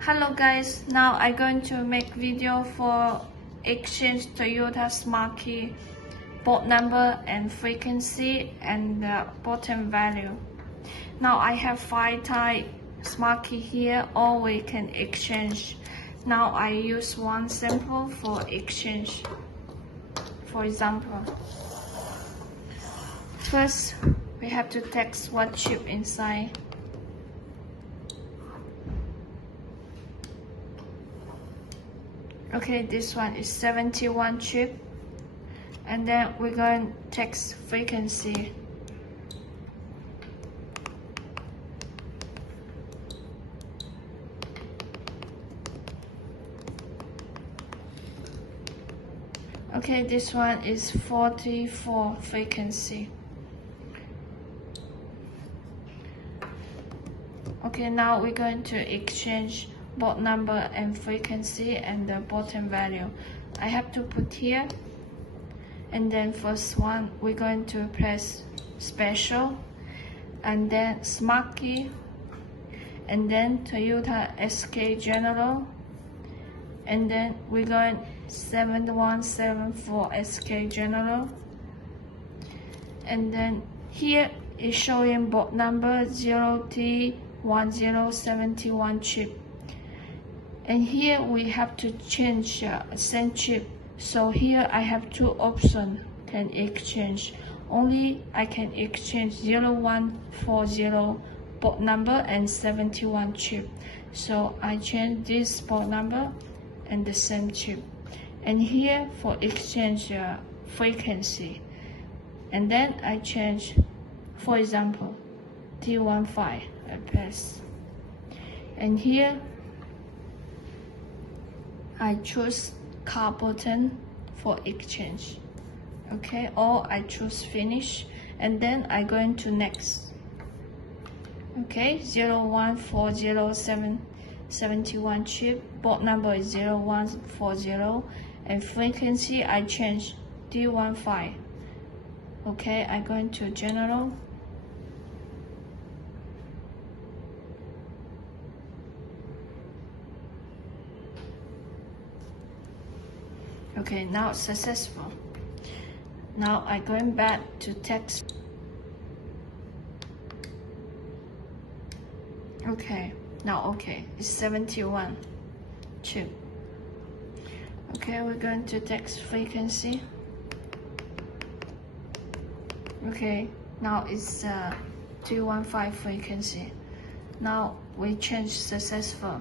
Hello guys, now I'm going to make video for exchange Toyota Smart Key board number and frequency and the bottom value. Now I have 5 type Smart Key here, or we can exchange. Now I use one sample for exchange. For example, first we have to text what chip inside. Okay, this one is 71 chip, and then we're going to text frequency. Okay, this one is 44 frequency. Okay, now we're going to exchange board number and frequency and the bottom value. I have to put here, and then first one we're going to press special, and then Smart Key, and then Toyota SK General, and then we're going 7174 SK General, and then here is showing board number 0T1071 chip. And here we have to change send chip. So here I have 2 options can exchange. Only I can exchange 0140 board number and 71 chip. So I change this board number and the same chip. And here for exchange frequency. And then I change, for example, T15, I press. And here I choose car button for exchange. Okay, or I choose finish, and then I go into next. Okay, 0140771 chip, board number is 0140, and frequency I change D15. Okay, I go into general. Okay, now successful. Now I'm going back to text. Okay, now okay, it's 71 chip. Okay, we're going to text frequency. Okay, now it's 215 frequency. Now we change successful.